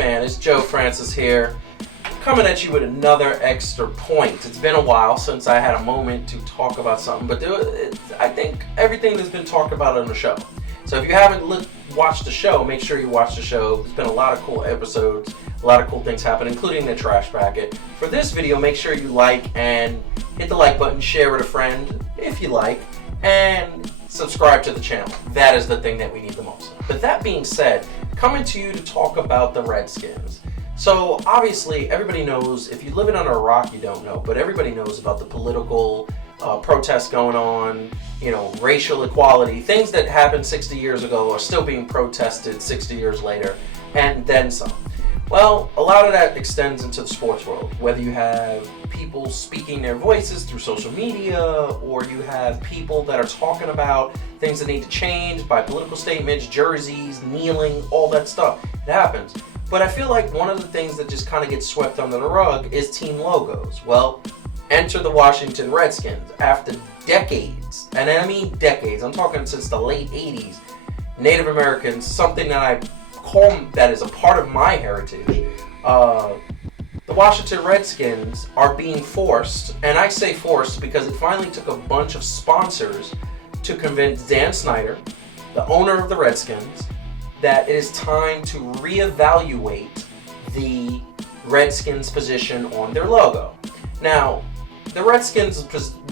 Fan. It's Joe Francis here, coming at you with another extra point. It's been a while since I had a moment to talk about something, but I think everything that's been talked about on the show. So if you haven't watched the show, make sure you watch the show. There's been a lot of cool episodes, a lot of cool things happen, including the trash packet. For this video, make sure you like and hit the like button, share with a friend if you like, and subscribe to the channel. That is the thing that we need the most. But that being said, coming to you to talk about the Redskins. So obviously everybody knows, if you live it under a rock you don't know, but everybody knows about the political protests going on, racial equality, things that happened 60 years ago are still being protested 60 years later, and then some. Well, a lot of that extends into the sports world, whether you have people speaking their voices through social media, or you have people that are talking about things that need to change by political statements, jerseys, kneeling, all that stuff. It happens. But I feel like one of the things that just kind of gets swept under the rug is team logos. Well, enter the Washington Redskins. After decades, and I mean decades, I'm talking since the late 80s, Native Americans, something that I call that is a part of my heritage, the Washington Redskins are being forced, and I say forced because it finally took a bunch of sponsors to convince Dan Snyder, the owner of the Redskins, that it is time to reevaluate the Redskins position on their logo. Now, the Redskins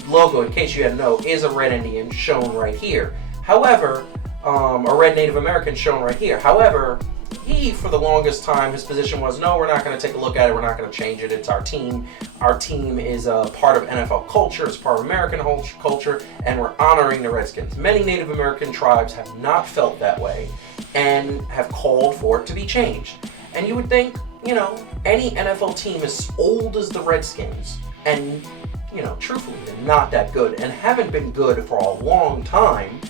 logo, in case you didn't know, is a red Indian shown right here. However, a red Native American shown right here. However, he, for the longest time, his position was, no, we're not going to take a look at it, we're not going to change it, it's our team. Our team is a part of NFL culture, it's part of American culture, and we're honoring the Redskins. Many Native American tribes have not felt that way and have called for it to be changed. And you would think, any NFL team as old as the Redskins, and, truthfully, they're not that good and haven't been good for a long time,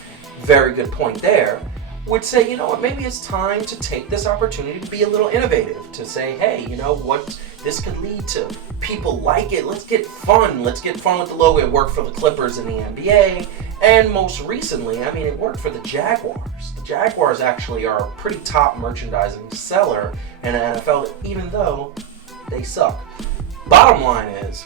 very good point there, would say, maybe it's time to take this opportunity to be a little innovative, to say, hey, what this could lead to. People like it. Let's get fun. Let's get fun with the logo. It worked for the Clippers in the NBA. And most recently, it worked for the Jaguars. The Jaguars actually are a pretty top merchandising seller in the NFL, even though they suck. Bottom line is,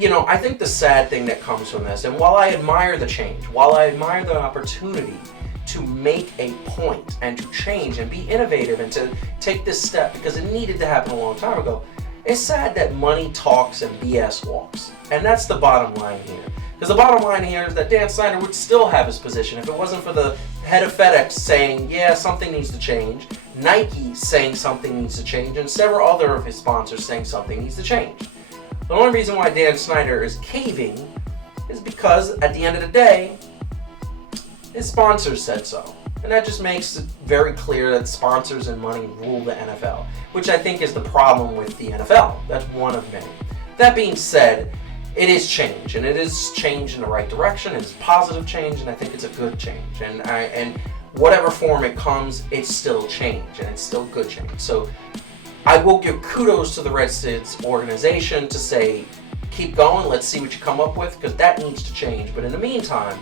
I think the sad thing that comes from this, and while I admire the change, while I admire the opportunity to make a point and to change and be innovative and to take this step because it needed to happen a long time ago, it's sad that money talks and BS walks. And that's the bottom line here. Because the bottom line here is that Dan Snyder would still have his position if it wasn't for the head of FedEx saying, yeah, something needs to change, Nike saying something needs to change, and several other of his sponsors saying something needs to change. The only reason why Dan Snyder is caving is because, at the end of the day, his sponsors said so. And that just makes it very clear that sponsors and money rule the NFL, which I think is the problem with the NFL. That's one of many. That being said, it is change, and it is change in the right direction. It is positive change, and I think it's a good change. And whatever form it comes, it's still change, and it's still good change. So I will give kudos to the Redskins organization to say, keep going, let's see what you come up with, because that needs to change. But in the meantime,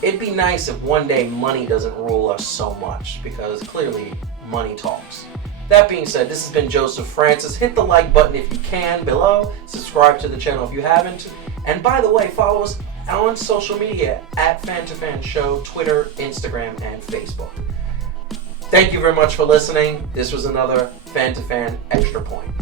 it'd be nice if one day money doesn't rule us so much, because clearly money talks. That being said, this has been Joseph Francis. Hit the like button if you can below. Subscribe to the channel if you haven't. And by the way, follow us on social media at Fan2Fan Show, Twitter, Instagram, and Facebook. Thank you very much for listening. This was another Fan2Fan Extra Point.